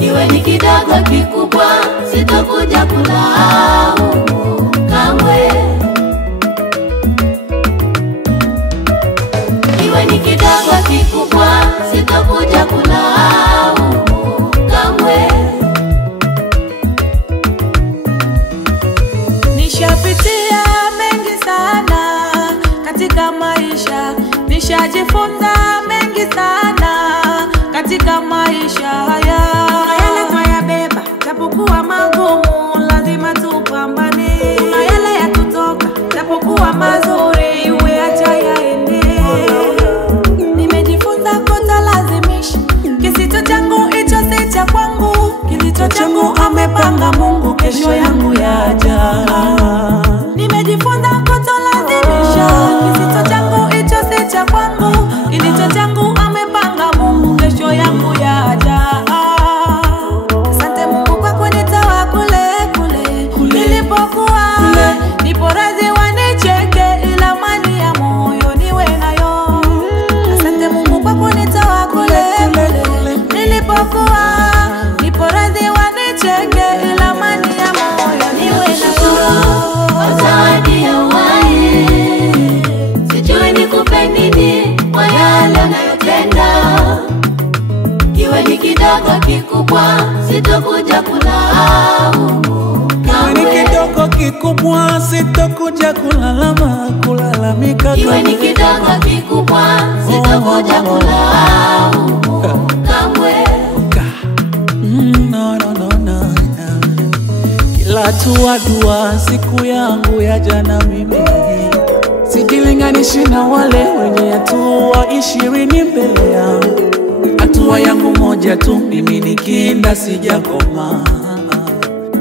Iwe ni kidogo kikubwa, sitakuja kulaumu kamwe. Iwe ni kidogo kikubwa, sitakuja kulaumu kamwe. Nishapitia mengi sana katika maisha, nishajifunza mengi sana katika maisha haya. Yale twayabeba japokuwa magumu, lazima tupambane. Kuna yale ya kutoka japokuwa mazuri, iwe acha yaende. Nimejifunza kutolazimisha, kisicho changu hicho si cha kwangu. Kilicho changu amepanga Mungu, kesho yangu yaja. Nimejifunza kutolazimisha, kisicho changu hicho si cha kwangu. Kilicho changu amepanga Mungu, kesho yangu yaja. Asante Mungu kwa kunitoa kule nilipokuwa. Nipo radhi wanicheke, ila amani ya moyo niwe nayo. Asante Mungu kwa kunitoa kule nilipokuwa. Nipo radhi wanicheke, ila amani ya moyo niwe nayo. Zawadi ya uhai, sijui nikupe nini kwa yale unayotenda. Iwe ni kidogo kikubwa, sitakuja kulaumu kamwe. Iwe ni kidogo kikubwa, sitakuja kulalamika. Iwe ni kidogo kikubwa, sitakuja kulaumu kamwe. No. Kila hatua dua, siku yangu ya jana mimi. Sijilinganishi na wale wenye hatua 20 mbele yangu. Hatua yangu moja tu, mimi nikienda sijakoma.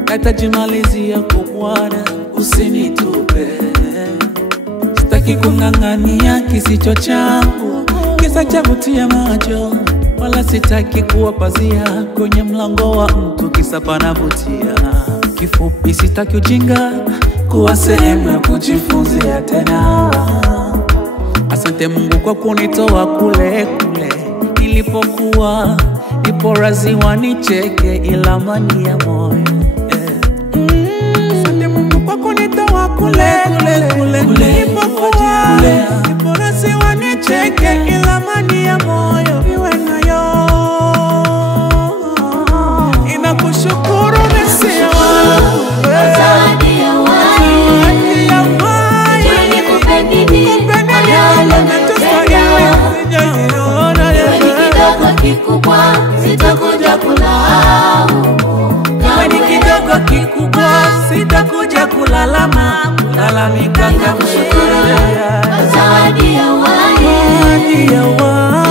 Natajimalizia kwa Bwana, usinitupe. Sitaki kung'ang'ania kisicho changu, kisa cha kutia macho. Wala sitaki kuwa pazia kwenye mlango wa mtu, kisa panavutia. Kifupi sitaki ujinga kuwa sehemu ya kujifunzia tena. Asante Mungu kwa kunitoa kule nilipokuwa. Nipo radhi wanicheke, ila amani ya moyo. Asante Mungu kwa kunitoa kule nilipokuwa. Nipo radhi wanicheke, ila amani ya moyo iwe nayo. Inakushukuru Zawadi ya uhai, sijui nikupe nini kwa yale unayotenda. Iwe ni kidogo kikubwa, sitakuja kulaumu kamwe. Iwe ni kidogo kikubwa, sitakuja kulalamika. Nakushukuru zawadi ya uhai,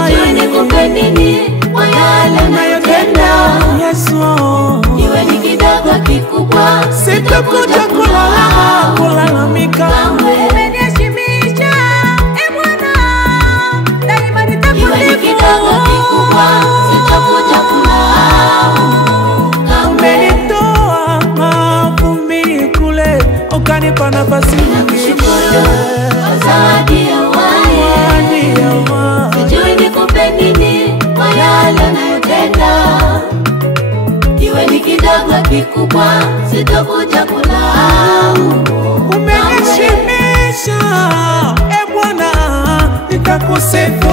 sijui nikupe nini kwa yale unayotenda. Iwe ni kidogo kikubwa, sitakuja kulalamika kamwe. Umeniheshimisha, Bwana, daima nitakusifu. Iwe ni kidogo kikubwa, sitakuja kulaumu kamwe. Umenitoa mavumbini kule, ukanipa nafasi Nakushukuru zawadi ya uhai, sijui nikupe nini kwa yale unayotenda. Iwe ni kidogo kikubwa, sitakuja kulaumu. Umeniheshimisha, Bwana, nitakusifu.